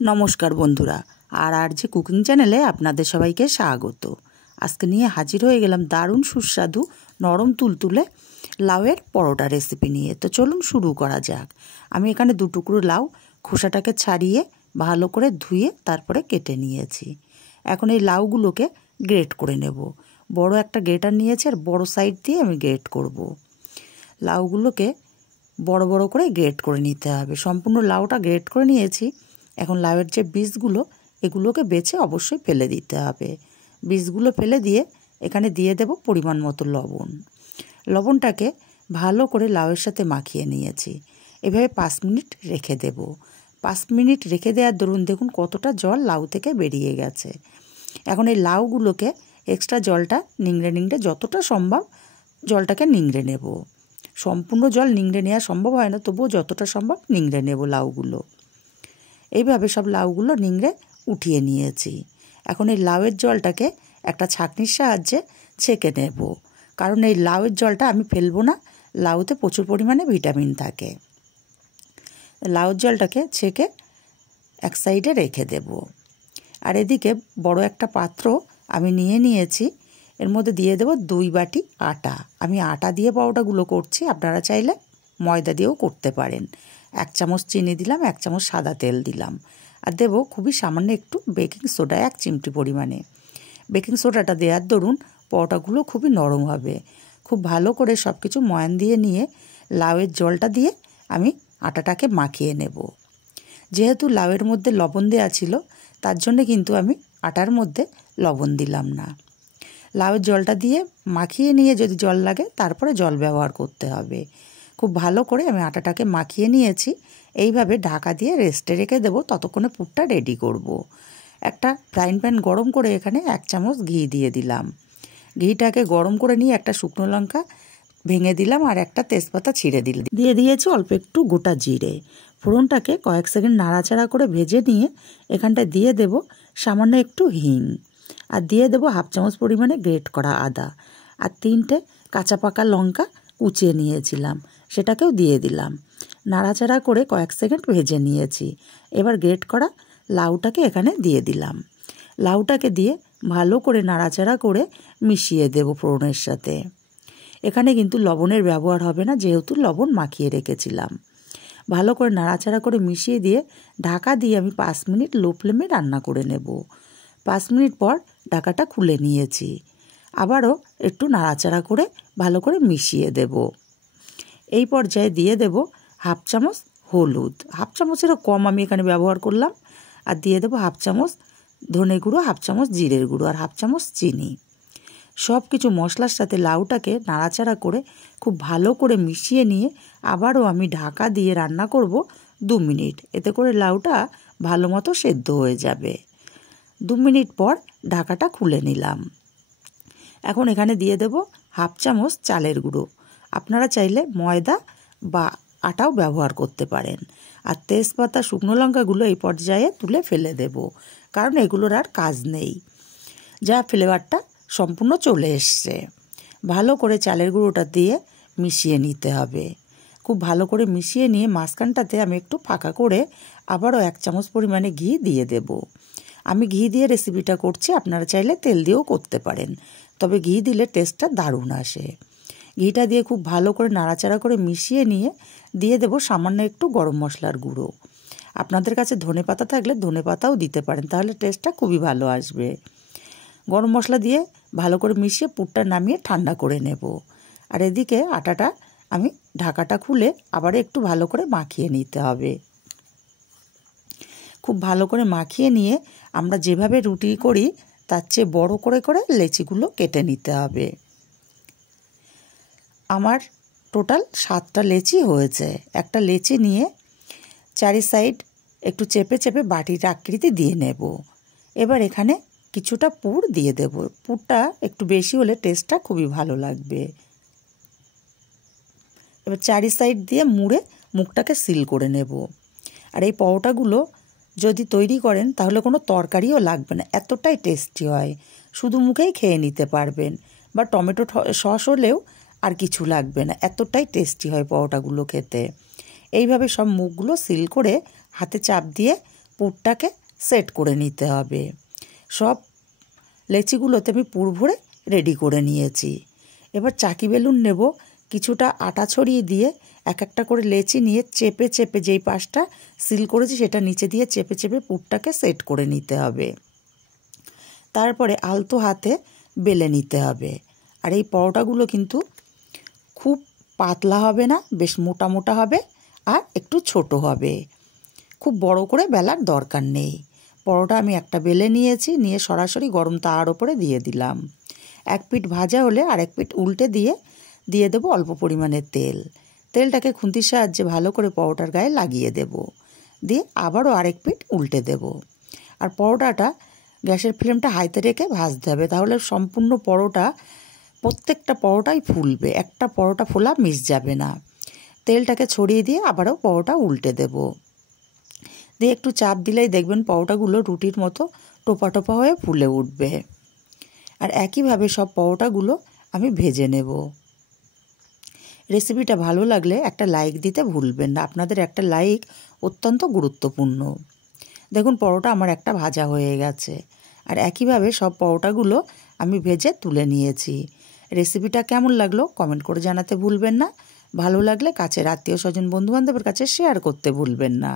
नमस्कार बंधुरा আর যে কুকিং চ্যানেলে আপনাদের সবাইকে স্বাগত। আজকে নিয়ে হাজির হয়ে গেলাম দারুণ সুস্বাদু নরম তুলতুলে লাউয়ের পরোটা রেসিপি নিয়ে। তো চলুন শুরু করা যাক। আমি এখানে দু টুকরো লাউ খোসাটাকে ছাড়িয়ে ভালো করে ধুয়ে তারপরে কেটে নিয়েছি। এখন এই লাউগুলোকে গ্রেট করে নেব। বড় একটা গ্রেটার নিয়েছি আর বড় সাইড দিয়ে আমি গ্রেট করব। লাউগুলোকে বড় বড় করে গ্রেট করে নিতে হবে। সম্পূর্ণ লাউটা গ্রেট করে নিয়েছি। এখন লাউয়ের যে বীজগুলো এগুলোকে বেছে অবশ্যই ফেলে দিতে হবে। বীজগুলো ফেলে দিয়ে এখানে দিয়ে দেব পরিমাণ মতো লবণ। লবণটাকে ভালো করে লাউয়ের সাথে মাখিয়ে নিয়েছি। এভাবে 5 মিনিট রেখে দেব। 5 মিনিট রেখে দেওয়ার দরুন দেখুন কতটা জল লাউ থেকে বেরিয়ে গেছে। এখন এই লাউগুলোকে এক্সট্রা জলটা নিংড়ে নিংড়ে যতটা সম্ভব জলটাকে নিংড়ে নেব। সম্পূর্ণ জল নিংড়ে নেওয়া সম্ভব হয় না, তবুও যতটা সম্ভব নিংড়ে নেব লাউগুলো। এইভাবে সব লাউগুলো নিংড়ে উঠিয়ে নিয়েছি। এখন এই লাউয়ের জলটাকে একটা ছাঁকনির সাহায্যে ছেঁকে নেব, কারণ এই লাউয়ের জলটা আমি ফেলবো না। লাউতে প্রচুর পরিমাণে ভিটামিন থাকে। লাউয়ের জলটাকে ছেঁকে এক সাইডে রেখে দেব। আর এদিকে বড় একটা পাত্র আমি নিয়ে নিয়েছি। এর মধ্যে দিয়ে দেব 2 বাটি আটা। আমি আটা দিয়ে পরোটাগুলো করছি, আপনারা চাইলে ময়দা দিয়েও করতে পারেন। 1 চামচ চিনি দিলাম, 1 চামচ সাদা তেল দিলাম, আর দেব খুবই সামান্য একটু বেকিং সোডা 1 চিমটি পরিমাণে। বেকিং সোডাটা দেওয়ার দরুন পরোটাগুলো খুবই নরম হবে। খুব ভালো করে সব কিছু ময়ান দিয়ে নিয়ে লাউয়ের জলটা দিয়ে আমি আটাটাকে মাখিয়ে নেব। যেহেতু লাউয়ের মধ্যে লবণ দেওয়া ছিল, তার জন্য কিন্তু আমি আটার মধ্যে লবণ দিলাম না। লাউয়ের জলটা দিয়ে মাখিয়ে নিয়ে যদি জল লাগে তারপরে জল ব্যবহার করতে হবে। খুব ভালো করে আমি আটাটাকে মাখিয়ে নিয়েছি। এইভাবে ঢাকা দিয়ে রেস্টে রেখে দেবো, ততক্ষণে পুরটা রেডি করব। একটা ফ্রাইং প্যান গরম করে এখানে 1 চামচ ঘি দিয়ে দিলাম। ঘিটাকে গরম করে নিয়ে একটা শুকনো লঙ্কা ভেঙে দিলাম আর একটা তেজপাতা ছিঁড়ে দিয়ে দিয়েছি অল্প একটু গোটা জিরে। ফোড়নটাকে কয়েক সেকেন্ড নাড়াচাড়া করে ভেজে নিয়ে এখানটায় দিয়ে দেব সামান্য একটু হিং, আর দিয়ে দেবো 1/2 চামচ পরিমাণে গ্রেট করা আদা, আর 3টে কাঁচা পাকা লঙ্কা কুচিয়ে নিয়েছিলাম, সেটাকেও দিয়ে দিলাম। নাড়াচাড়া করে কয়েক সেকেন্ড ভেজে নিয়েছি। এবার গ্রেট করা লাউটাকে এখানে দিয়ে দিলাম। লাউটাকে দিয়ে ভালো করে নাড়াচাড়া করে মিশিয়ে দেব ফোড়নের সাথে। এখানে কিন্তু লবণের ব্যবহার হবে না, যেহেতু লবণ মাখিয়ে রেখেছিলাম। ভালো করে নাড়াচাড়া করে মিশিয়ে দিয়ে ঢাকা দিয়ে আমি 5 মিনিট লো ফ্লেমে রান্না করে নেব। 5 মিনিট পর ঢাকাটা খুলে নিয়েছি। আবারও একটু নাড়াচাড়া করে ভালো করে মিশিয়ে দেব। এই পর্যায়ে দিয়ে দেব 1/2 চামচ হলুদ, 1/2 চামচেরও কম আমি এখানে ব্যবহার করলাম, আর দিয়ে দেবো 1/2 চামচ ধনে গুঁড়ো, 1/2 চামচ জিরের গুঁড়ো, আর 1/2 চামচ চিনি। সব কিছু মশলার সাথে লাউটাকে নাড়াচাড়া করে খুব ভালো করে মিশিয়ে নিয়ে আবারও আমি ঢাকা দিয়ে রান্না করব 2 মিনিট। এতে করে লাউটা ভালো মতো সেদ্ধ হয়ে যাবে। 2 মিনিট পর ঢাকাটা খুলে নিলাম। এখন এখানে দিয়ে দেব 1/2 চামচ চালের গুঁড়ো। আপনারা চাইলে ময়দা বা আটাও ব্যবহার করতে পারেন। আর তেজপাতা শুকনো লঙ্কাগুলো এই পর্যায়ে তুলে ফেলে দেব, কারণ এগুলোর আর কাজ নেই। যা ফ্লেভারটা সম্পূর্ণ চলে এসছে। ভালো করে চালের গুঁড়োটা দিয়ে মিশিয়ে নিতে হবে। খুব ভালো করে মিশিয়ে নিয়ে মাঝখানটাতে আমি একটু ফাঁকা করে আবারও 1 চামচ পরিমাণে ঘি দিয়ে দেব। আমি ঘি দিয়ে রেসিপিটা করছি, আপনারা চাইলে তেল দিয়েও করতে পারেন, তবে ঘি দিলে টেস্টটা দারুণ আসে। ঘিটা দিয়ে খুব ভালো করে নাড়াচাড়া করে মিশিয়ে নিয়ে দিয়ে দেব সামান্য একটু গরম মশলার গুঁড়ো। আপনাদের কাছে ধনেপাতা থাকলে ধনেপাতাও দিতে পারেন, তাহলে টেস্টটা খুবই ভালো আসবে। গরম মশলা দিয়ে ভালো করে মিশিয়ে পুরটা নামিয়ে ঠান্ডা করে নেব। আর এদিকে আটাটা আমি ঢাকাটা খুলে আবার একটু ভালো করে মাখিয়ে নিতে হবে। খুব ভালো করে মাখিয়ে নিয়ে আমরা যেভাবে রুটি করি তার চেয়ে বড় করে করে লেচিগুলো কেটে নিতে হবে। আমার টোটাল 7টা লেচি হয়েছে। একটা লেচি নিয়ে চারি সাইড একটু চেপে চেপে বাটির আকৃতি দিয়ে নেব। এবার এখানে কিছুটা পুর দিয়ে দেব। পুরটা একটু বেশি হলে টেস্টটা খুবই ভালো লাগবে। এবার চারি সাইড দিয়ে মুড়ে মুখটাকে সিল করে নেব। আর এই পরোটাগুলো যদি তৈরি করেন তাহলে কোনো তরকারিও লাগবে না, এতটাই টেস্টি হয়। শুধু মুখেই খেয়ে নিতে পারবেন, বা টমেটো সস হলেও আর কিছু লাগবে না, এতটাই টেস্টি হয় পরোটাগুলো খেতে। এইভাবে সব মুখগুলো সিল করে হাতে চাপ দিয়ে পুরটাকে সেট করে নিতে হবে। সব লেচিগুলোতে আমি পুর ভরে রেডি করে নিয়েছি। এবার চাকি বেলুন নেব, কিছুটা আটা ছড়িয়ে দিয়ে এক একটা করে লেচি নিয়ে চেপে চেপে যেই পাশটা সিল করেছি সেটা নিচে দিয়ে চেপে চেপে পুরটাকে সেট করে নিতে হবে। তারপরে আলতো হাতে বেলে নিতে হবে। আর এই পরোটাগুলো কিন্তু খুব পাতলা হবে না, বেশ মোটা মোটা হবে আর একটু ছোট হবে। খুব বড় করে বেলার দরকার নেই। পরোটা আমি একটা বেলে নিয়েছি, নিয়ে সরাসরি গরম তাওয়ার ওপরে দিয়ে দিলাম। এক পিঠ ভাজা হলে আরেক পিঠ উল্টে দিয়ে দেবো অল্প পরিমাণে তেল। তেলটাকে খুন্তির সাহায্যে ভালো করে পরোটার গায়ে লাগিয়ে দেব, দিয়ে আবারও আরেক পিঠ উল্টে দেব। আর পরোটাটা গ্যাসের ফ্লেমটা হাইতে রেখে ভাজতে হবে, তাহলে সম্পূর্ণ প্রত্যেকটা পরোটাই ফুলবে, একটা পরোটা ফোলা মিস যাবে না। তেলটাকে ছড়িয়ে দিয়ে আবারও পরোটা উল্টে দেব, দিয়ে একটু চাপ দিলেই দেখবেন পরোটাগুলো রুটির মতো টোপা টোপা হয়ে ফুলে উঠবে। আর একইভাবে সব পরোটাগুলো আমি ভেজে নেব। রেসিপিটা ভালো লাগলে একটা লাইক দিতে ভুলবেন না, আপনাদের একটা লাইক অত্যন্ত গুরুত্বপূর্ণ। দেখুন পরোটা আমার একটা ভাজা হয়ে গেছে। আর একইভাবে সব পরোটাগুলো আমি ভেজে তুলে নিয়েছি। রেসিপিটা কেমন লাগলো কমেন্ট করে জানাতে ভুলবেন না। ভালো লাগলে কাছের আত্মীয় স্বজন বন্ধুবান্ধবের কাছে শেয়ার করতে ভুলবেন না।